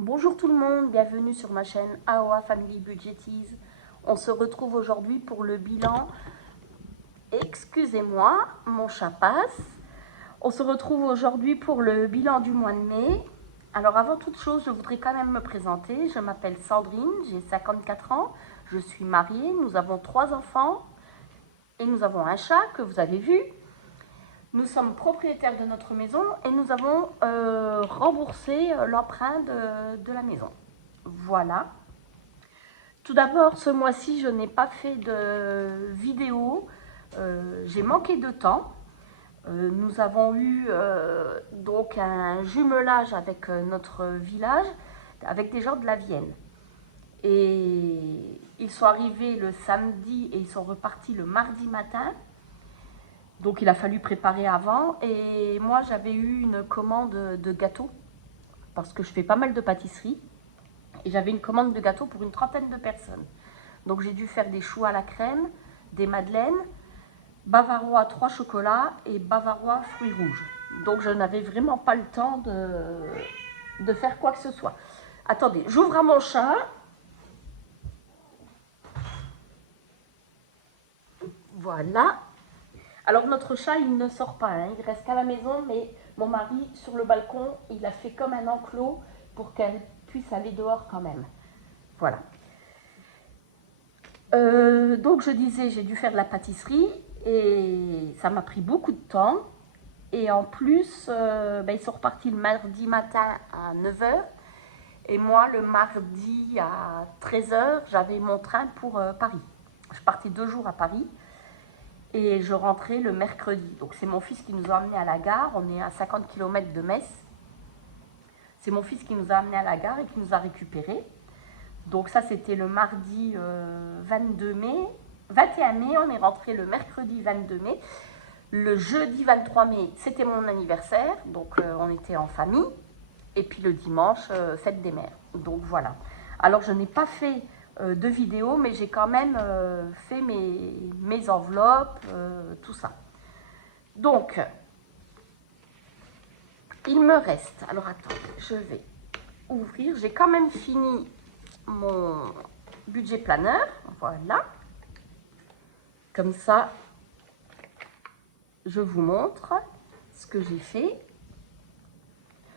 Bonjour tout le monde, bienvenue sur ma chaîne AOA Family Budgetiz. On se retrouve aujourd'hui pour le bilan. Excusez-moi, mon chat passe. On se retrouve aujourd'hui pour le bilan du mois de mai. Alors avant toute chose, je voudrais quand même me présenter. Je m'appelle Sandrine, j'ai 54 ans, je suis mariée, nous avons 3 enfants et nous avons un chat que vous avez vu. Nous sommes propriétaires de notre maison et nous avons remboursé l'emprunt de la maison. Voilà. Tout d'abord, ce mois-ci, je n'ai pas fait de vidéo. J'ai manqué de temps. Nous avons eu donc un jumelage avec notre village, avec des gens de la Vienne. Et ils sont arrivés le samedi et ils sont repartis le mardi matin. Donc il a fallu préparer avant. Et moi, j'avais eu une commande de gâteaux parce que je fais pas mal de pâtisserie. Et j'avais une commande de gâteaux pour une trentaine de personnes. Donc j'ai dû faire des choux à la crème, des madeleines, bavarois 3 chocolats et bavarois fruits rouges. Donc je n'avais vraiment pas le temps de faire quoi que ce soit. Attendez, j'ouvre à mon chat. Voilà. Alors notre chat, il ne sort pas, hein. Il reste qu'à la maison, mais mon mari, sur le balcon, il a fait comme un enclos pour qu'elle puisse aller dehors quand même. Voilà. Donc je disais, j'ai dû faire de la pâtisserie et ça m'a pris beaucoup de temps. Et en plus, ils sont repartis le mardi matin à 9 h. Et moi, le mardi à 13 h, j'avais mon train pour Paris. Je partais 2 jours à Paris et je rentrais le mercredi. Donc c'est mon fils qui nous a emmenés à la gare. On est à 50 km de Metz. C'est mon fils qui nous a amenés à la gare et qui nous a récupérés. Donc ça, c'était le mardi 22 mai. 21 mai, on est rentré le mercredi 22 mai. Le jeudi 23 mai, c'était mon anniversaire. Donc on était en famille. Et puis le dimanche, fête des mères. Donc voilà. Alors je n'ai pas fait de vidéo, mais j'ai quand même fait mes enveloppes, tout ça. Donc, il me reste... Alors attends, je vais ouvrir. J'ai quand même fini mon budget planeur, voilà. Comme ça, je vous montre ce que j'ai fait.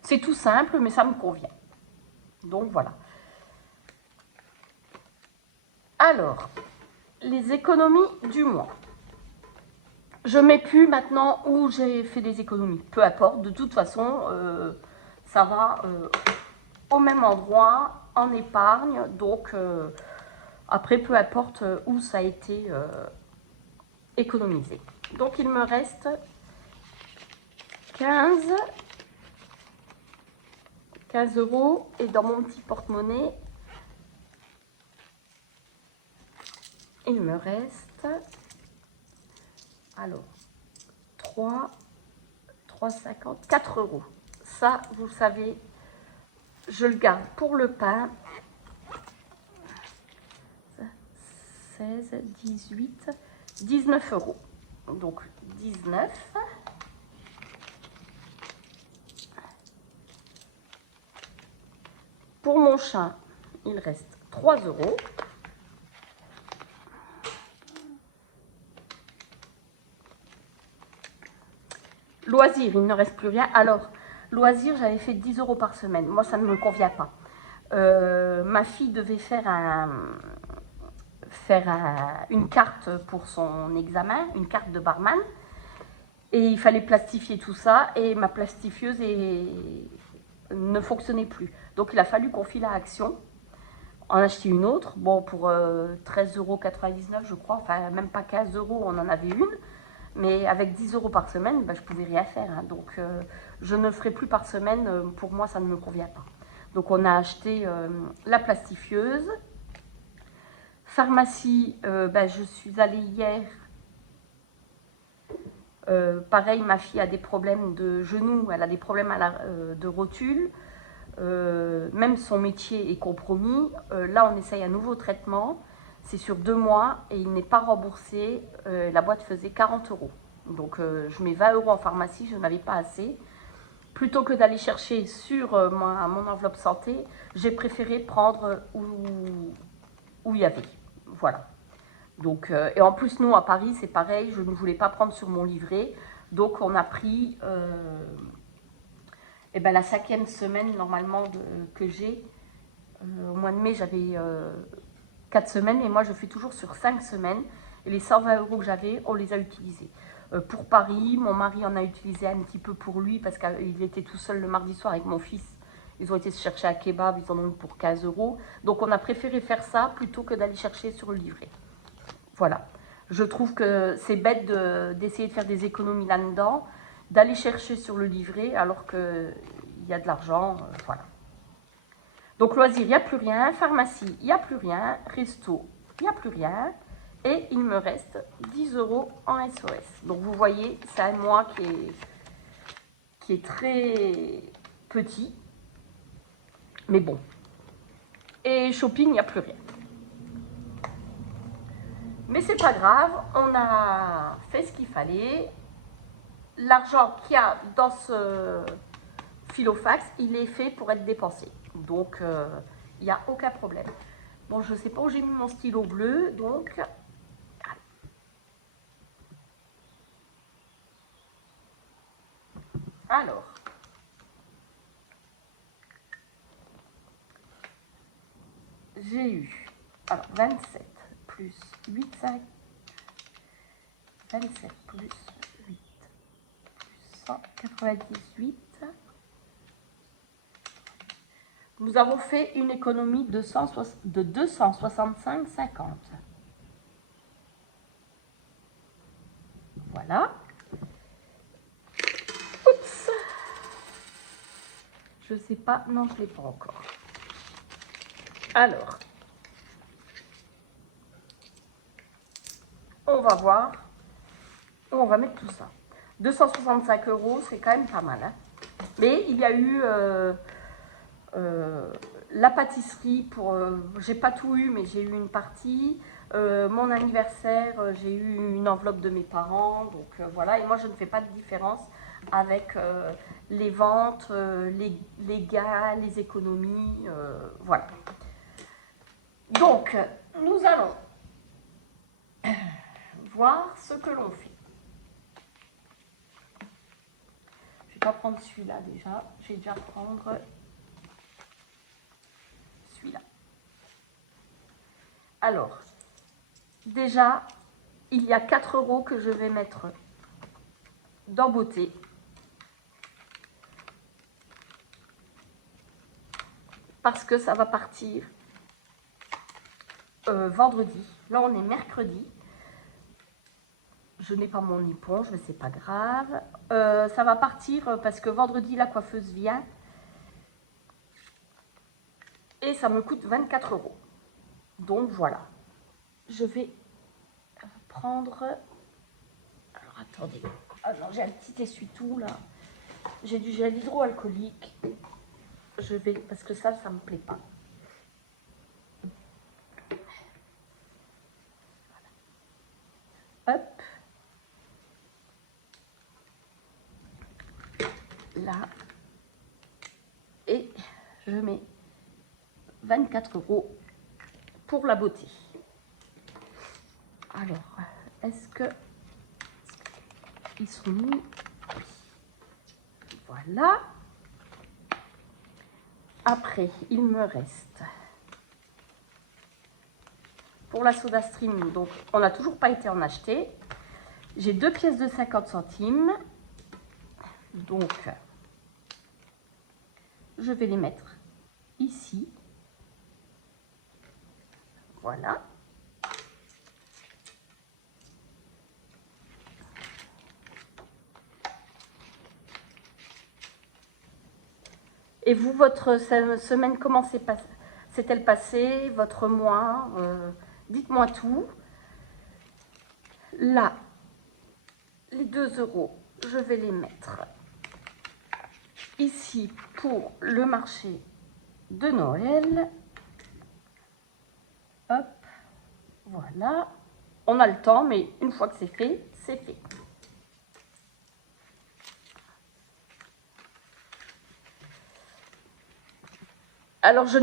C'est tout simple, mais ça me convient. Donc voilà. Alors, les économies du mois. Je ne mets plus maintenant où j'ai fait des économies. Peu importe, de toute façon, ça va au même endroit, en épargne. Donc, après, peu importe où ça a été économisé. Donc, il me reste 15 € et dans mon petit porte-monnaie, il me reste, alors, 3,50, 4 €. Ça, vous savez, je le garde pour le pain. 16, 18, 19 €. Donc, 19. Pour mon chat, il reste 3 €. Loisirs, il ne reste plus rien. Alors, loisirs, j'avais fait 10 € par semaine. Moi, ça ne me convient pas. Ma fille devait faire une carte pour son examen, une carte de barman. Et il fallait plastifier tout ça. Et ma plastifieuse ne fonctionnait plus. Donc, il a fallu qu'on file à Action, en acheter une autre. Bon, pour 13,99 €, je crois. Enfin, même pas 15 €, on en avait une. Mais avec 10 € par semaine, je ne pouvais rien faire. Hein. Donc, je ne ferai plus par semaine. Pour moi, ça ne me convient pas. Donc, on a acheté la plastifieuse. Pharmacie, je suis allée hier. Pareil, ma fille a des problèmes de genoux. Elle a des problèmes de rotule. Même son métier est compromis. Là, on essaye un nouveau traitement. C'est sur 2 mois et il n'est pas remboursé. La boîte faisait 40 €. Donc, je mets 20 € en pharmacie, je n'avais pas assez. plutôt que d'aller chercher sur mon enveloppe santé, j'ai préféré prendre où il y avait. Voilà. Donc, et en plus, nous, à Paris, c'est pareil, je ne voulais pas prendre sur mon livret. Donc, on a pris eh ben, la 5e semaine, normalement, que j'ai. Au mois de mai, j'avais 4 semaines, et moi, je fais toujours sur 5 semaines. Et les 120 € que j'avais, on les a utilisés. Pour Paris, mon mari en a utilisé un petit peu pour lui, parce qu'il était tout seul le mardi soir avec mon fils. Ils ont été se chercher un kebab, ils en ont eu pour 15 €. Donc, on a préféré faire ça plutôt que d'aller chercher sur le livret. Voilà. Je trouve que c'est bête d'essayer de faire des économies là-dedans, d'aller chercher sur le livret alors qu'il y a de l'argent. Voilà. Donc, loisirs, il n'y a plus rien. Pharmacie, il n'y a plus rien. Resto, il n'y a plus rien. Et il me reste 10 € en SOS. Donc, vous voyez, c'est un mois qui est très petit. Mais bon. Et shopping, il n'y a plus rien. Mais c'est pas grave, on a fait ce qu'il fallait. L'argent qu'il y a dans ce Filofax, il est fait pour être dépensé. Donc, il n'y a aucun problème. Bon, je ne sais pas où j'ai mis mon stylo bleu, donc... Alors... J'ai eu... Alors, 27 plus 8, 5... 27 plus 8 plus 198... Nous avons fait une économie de 265,50. Voilà. Oups. Je ne sais pas, non, je ne l'ai pas encore. Alors, on va voir où on va mettre tout ça. 265 €, c'est quand même pas mal. Hein. Mais il y a eu la pâtisserie pour... j'ai pas tout eu, mais j'ai eu une partie. Mon anniversaire, j'ai eu une enveloppe de mes parents. Donc voilà, et moi je ne fais pas de différence avec les ventes, les gains, les économies. Voilà. Donc, nous allons voir ce que l'on fait. Je vais pas prendre celui-là déjà. Je vais déjà prendre celui-là. Alors, déjà, il y a 4 € que je vais mettre dans beauté. Parce que ça va partir vendredi. Là, on est mercredi. Je n'ai pas mon éponge, mais c'est pas grave. Ça va partir parce que vendredi, la coiffeuse vient. Et ça me coûte 24 €. Donc, voilà. Je vais prendre... Alors, attendez. Ah non, j'ai un petit essuie-tout, là. J'ai du gel hydroalcoolique. Je vais... Parce que ça me plaît pas. Voilà. Hop. Là. Et je mets 24 € pour la beauté. Alors, est-ce que ils sont mis? Voilà. Après, il me reste pour la Soda Stream, donc on n'a toujours pas été en acheter. J'ai 2 pièces de 50 centimes. Donc, je vais les mettre ici. Voilà. Et vous, votre semaine, comment s'est-elle passée? Votre mois? Dites-moi tout. Là, les 2 €, je vais les mettre ici pour le marché de Noël. Hop, voilà. On a le temps, mais une fois que c'est fait, c'est fait. Alors, je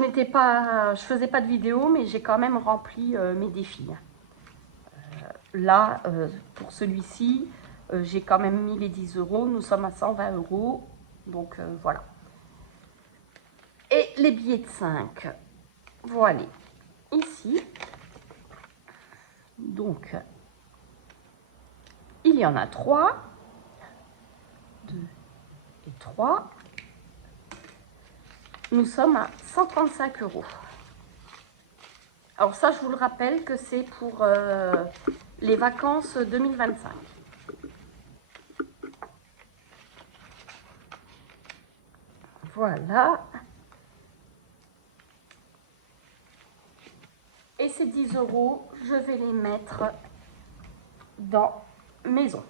faisais pas de vidéo, mais j'ai quand même rempli mes défis. Là, pour celui-ci, j'ai quand même mis les 10 euros. Nous sommes à 120 euros. Donc, voilà. Et les billets de 5. Voilà. Ici. Donc, il y en a 3. 2 et 3. Nous sommes à 135 euros. Alors ça, je vous le rappelle que c'est pour les vacances 2025. Voilà. Et ces 10 euros, je vais les mettre dans maison.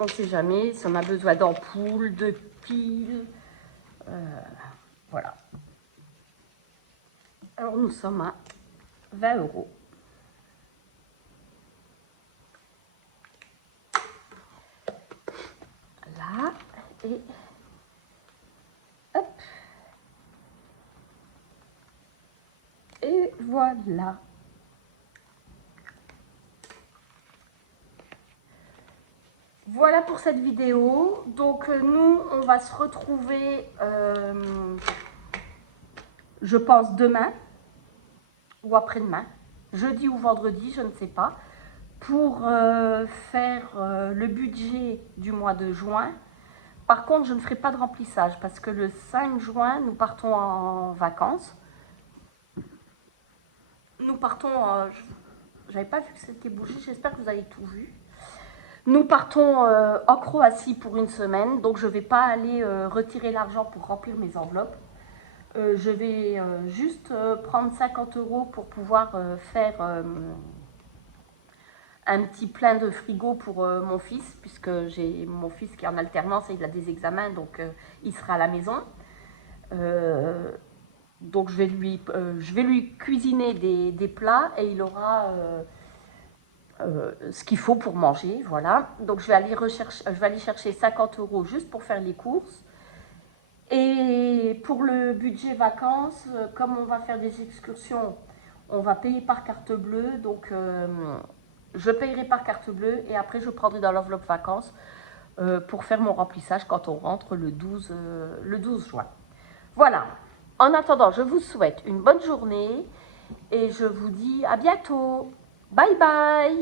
On ne sait jamais si on a besoin d'ampoules, de piles. Voilà. Alors nous sommes à 20 euros. Là, et hop. Et voilà. Voilà pour cette vidéo. Donc nous, on va se retrouver, je pense, demain ou après-demain, jeudi ou vendredi, je ne sais pas, pour faire le budget du mois de juin. Par contre, je ne ferai pas de remplissage parce que le 5 juin, nous partons en vacances. Nous partons, j'avais pas vu que c'était bougé, j'espère que vous avez tout vu. Nous partons en Croatie pour une semaine, donc je ne vais pas aller retirer l'argent pour remplir mes enveloppes. Je vais juste prendre 50 euros pour pouvoir faire un petit plein de frigo pour mon fils, puisque j'ai mon fils qui est en alternance et il a des examens, donc il sera à la maison. Donc je vais lui cuisiner des plats et il aura ce qu'il faut pour manger, voilà. Donc je vais aller chercher 50 euros juste pour faire les courses. Et pour le budget vacances, comme on va faire des excursions, on va payer par carte bleue. Donc je payerai par carte bleue et après je prendrai dans l'enveloppe vacances pour faire mon remplissage quand on rentre le 12 juin. Voilà. En attendant, je vous souhaite une bonne journée et je vous dis à bientôt. Bye bye.